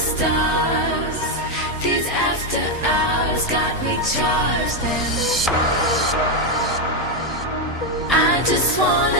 stars. These after hours got me charged, and I just wanna